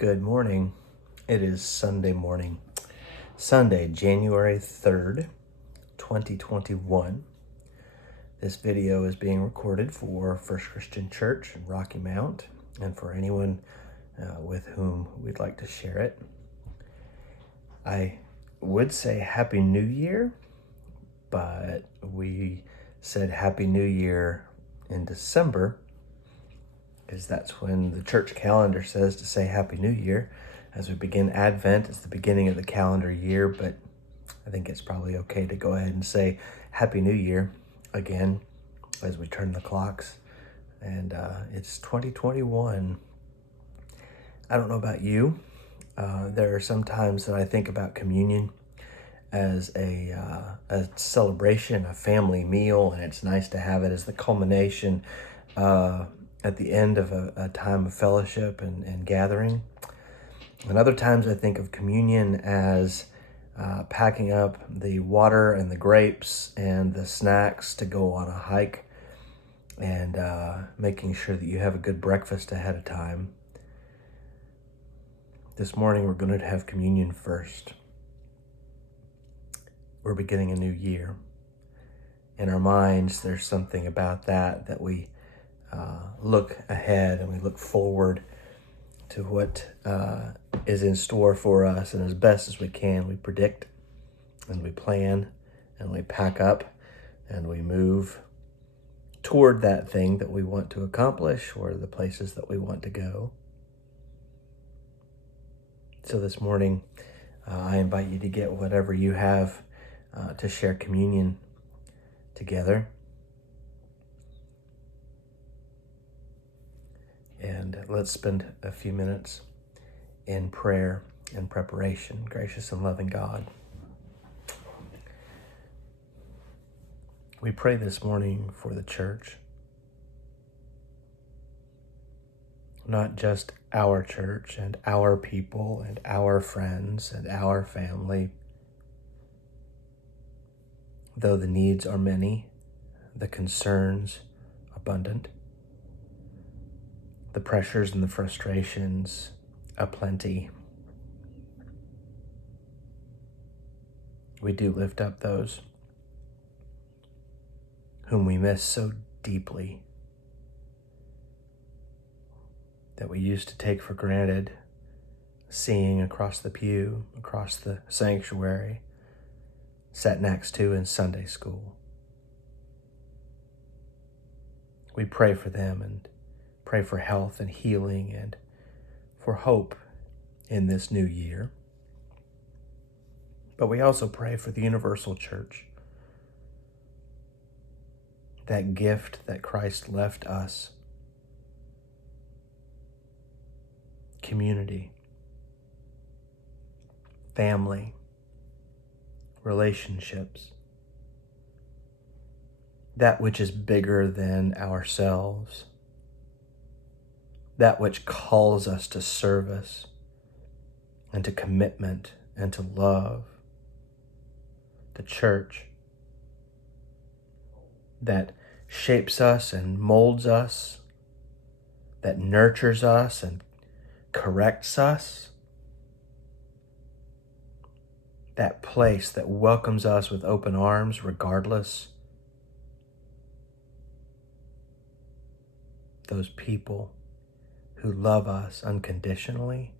Good morning. It is Sunday morning, Sunday, January 3rd, 2021. This video is being recorded for First Christian Church in Rocky Mount and for anyone with whom we'd like to share it. I would say Happy New Year, but we said Happy New Year in December because that's when the church calendar says to say Happy New Year. As we begin Advent, it's the beginning of the calendar year, but I think it's probably okay to go ahead and say Happy New Year again as we turn the clocks. And it's 2021. I don't know about you. There are some times that I think about communion as a celebration, a family meal, and it's nice to have it as the culmination at the end of a time of fellowship and gathering. And other times I think of communion as packing up the water and the grapes and the snacks to go on a hike and making sure that you have a good breakfast ahead of time. This morning we're going to have communion first. We're beginning a new year. In our minds, there's something about that we look ahead and we look forward to what is in store for us, and as best as we can, we predict and we plan and we pack up and we move toward that thing that we want to accomplish or the places that we want to go. So this morning, I invite you to get whatever you have to share communion together. And let's spend a few minutes in prayer and preparation. Gracious and loving God, we pray this morning for the church. Not just our church and our people and our friends and our family. Though the needs are many, the concerns abundant, the pressures and the frustrations aplenty. We do lift up those whom we miss so deeply that we used to take for granted, seeing across the pew, across the sanctuary, sat next to in Sunday school. We pray for them and pray for health and healing and for hope in this new year. But we also pray for the universal church, that gift that Christ left us, community, family, relationships, that which is bigger than ourselves, that which calls us to service and to commitment and to love, the church that shapes us and molds us, that nurtures us and corrects us, that place that welcomes us with open arms regardless. Those people who love us unconditionally.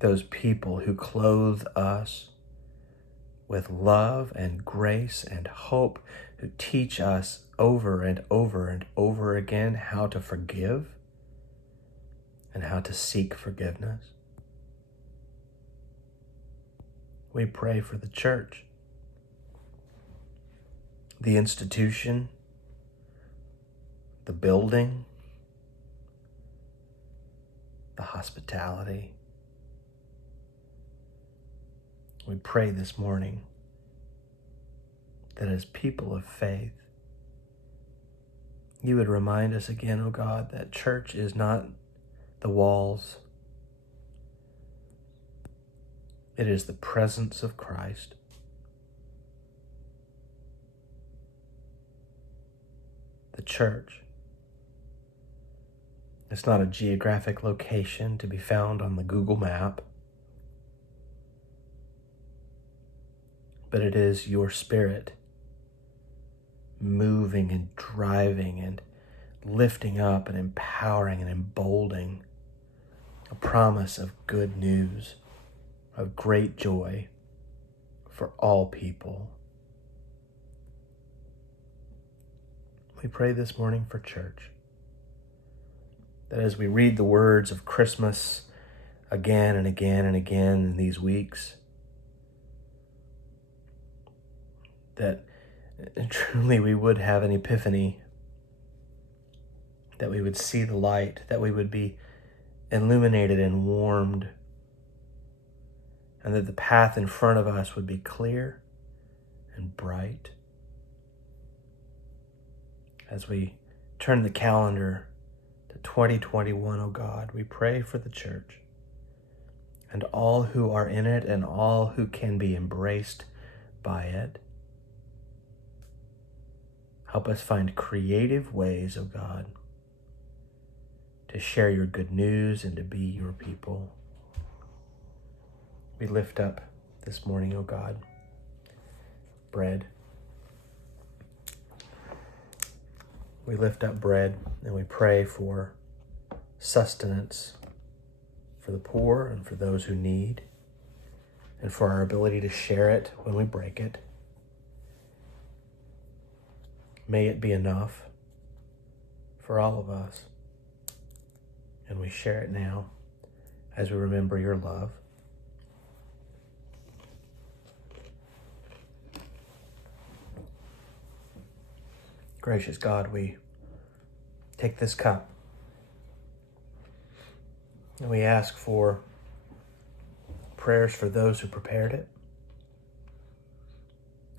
Those people who clothe us with love and grace and hope, who teach us over and over and over again how to forgive and how to seek forgiveness. We pray for the church, the institution, the building, the hospitality. We pray this morning that as people of faith, you would remind us again, O God, that church is not the walls. It is the presence of Christ. The church It's not a geographic location to be found on the Google map, but it is your Spirit moving and driving and lifting up and empowering and emboldening a promise of good news, of great joy for all people. We pray this morning for church, that as we read the words of Christmas again and again and again in these weeks, that truly we would have an epiphany, that we would see the light, that we would be illuminated and warmed, and that the path in front of us would be clear and bright. As we turn the calendar to 2021, oh God, we pray for the church and all who are in it and all who can be embraced by it. Help us find creative ways, oh God, to share your good news and to be your people. We lift up this morning, oh God, bread. We lift up bread and we pray for sustenance for the poor and for those who need, and for our ability to share it when we break it. May it be enough for all of us. And we share it now as we remember your love. Gracious God, we take this cup and we ask for prayers for those who prepared it,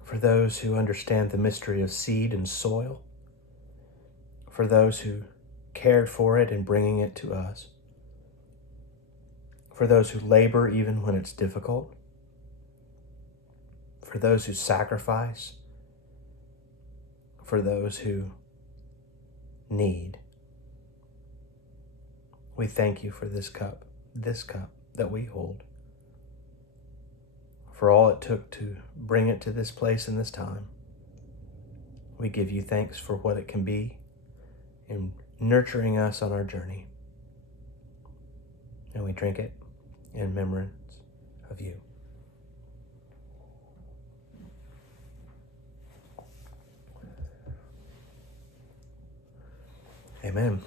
for those who understand the mystery of seed and soil, for those who cared for it in bringing it to us, for those who labor even when it's difficult, for those who sacrifice, for those who need. We thank you for this cup that we hold, for all it took to bring it to this place in this time. We give you thanks for what it can be in nurturing us on our journey. And we drink it in remembrance of you. Amen.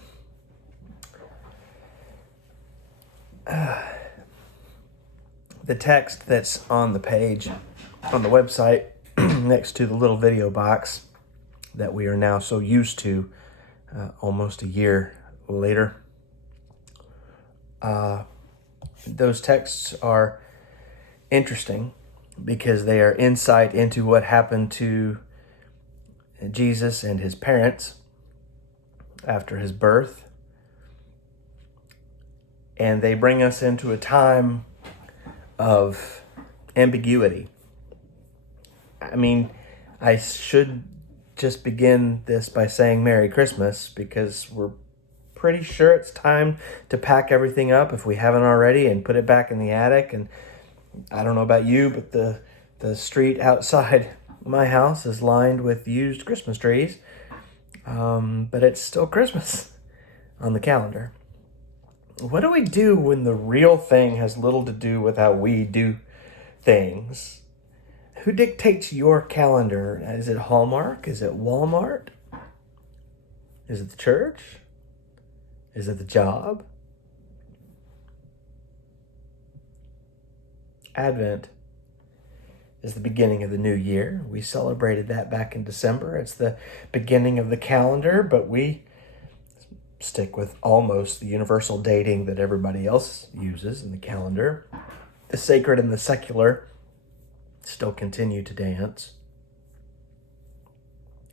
The text that's on the page on the website next to the little video box that we are now so used to almost a year later, those texts are interesting because they are insight into what happened to Jesus and his parents after his birth. And they bring us into a time of ambiguity. I mean, I should just begin this by saying Merry Christmas, because we're pretty sure it's time to pack everything up if we haven't already and put it back in the attic. And I don't know about you, but the street outside my house is lined with used Christmas trees. But it's still Christmas on the calendar. What do we do when the real thing has little to do with how we do things? Who dictates your calendar? Is it Hallmark? Is it Walmart? Is it the church? Is it the job? Advent is the beginning of the new year. We celebrated that back in December. It's the beginning of the calendar, but we stick with almost the universal dating that everybody else uses in the calendar. The sacred and the secular still continue to dance.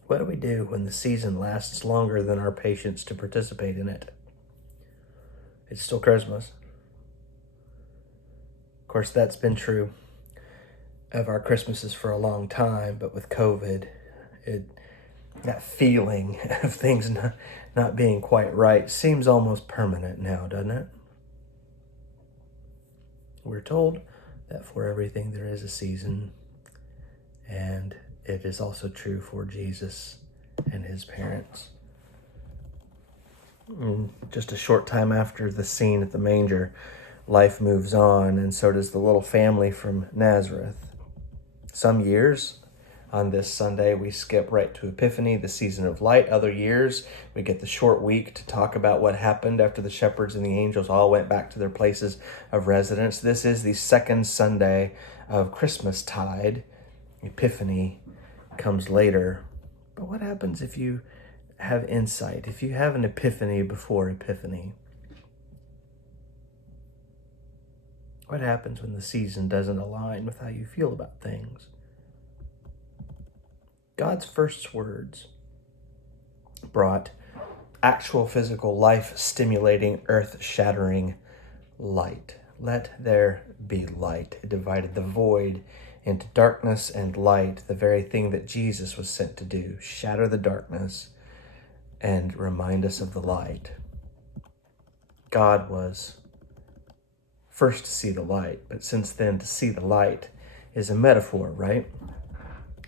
What do we do when the season lasts longer than our patience to participate in it? It's still Christmas. Of course, that's been true of our Christmases for a long time, but with COVID, it that feeling of things not being quite right seems almost permanent now, doesn't it? We're told that for everything there is a season, and it is also true for Jesus and his parents. Just a short time after the scene at the manger, life moves on, and so does the little family from Nazareth. Some years, on this Sunday, we skip right to Epiphany, the season of light. Other years, we get the short week to talk about what happened after the shepherds and the angels all went back to their places of residence. This is the second Sunday of Christmastide. Epiphany comes later. But what happens if you have insight, if you have an epiphany before Epiphany? What happens when the season doesn't align with how you feel about things? God's first words brought actual physical life-stimulating, earth-shattering light. Let there be light. It divided the void into darkness and light, the very thing that Jesus was sent to do, shatter the darkness and remind us of the light. God was first to see the light, but since then to see the light is a metaphor, right?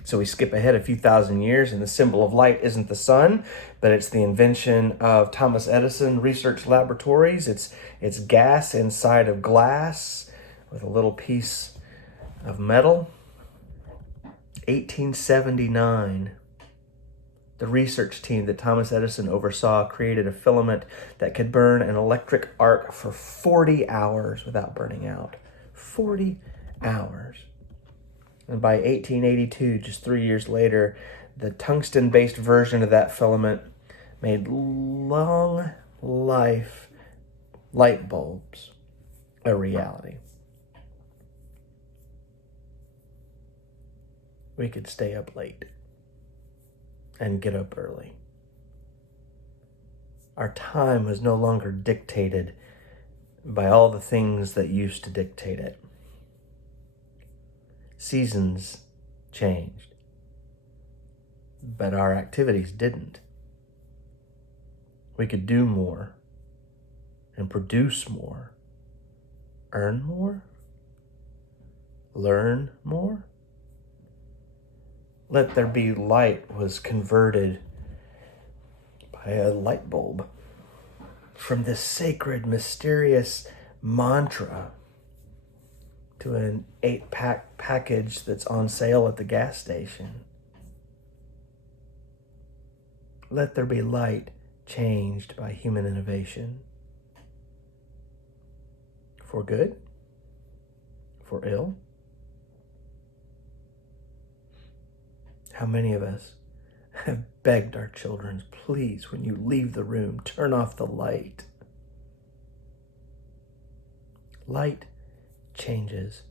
So we skip ahead a few thousand years, and the symbol of light isn't the sun, but it's the invention of Thomas Edison Research Laboratories. It's gas inside of glass with a little piece of metal. 1879, the research team that Thomas Edison oversaw created a filament that could burn an electric arc for 40 hours without burning out. 40 hours. And by 1882, just 3 years later, the tungsten-based version of that filament made long life light bulbs a reality. We could stay up late and get up early. Our time was no longer dictated by all the things that used to dictate it. Seasons changed, but our activities didn't. We could do more and produce more, earn more, learn more. Let there be light was converted by a light bulb from this sacred, mysterious mantra to an 8-pack package that's on sale at the gas station. Let there be light changed by human innovation. For good? For ill? How many of us have begged our children, please, when you leave the room, turn off the light? Light changes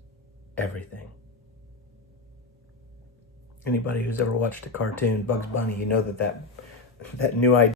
everything. Anybody who's ever watched a cartoon, Bugs Bunny, you know that new idea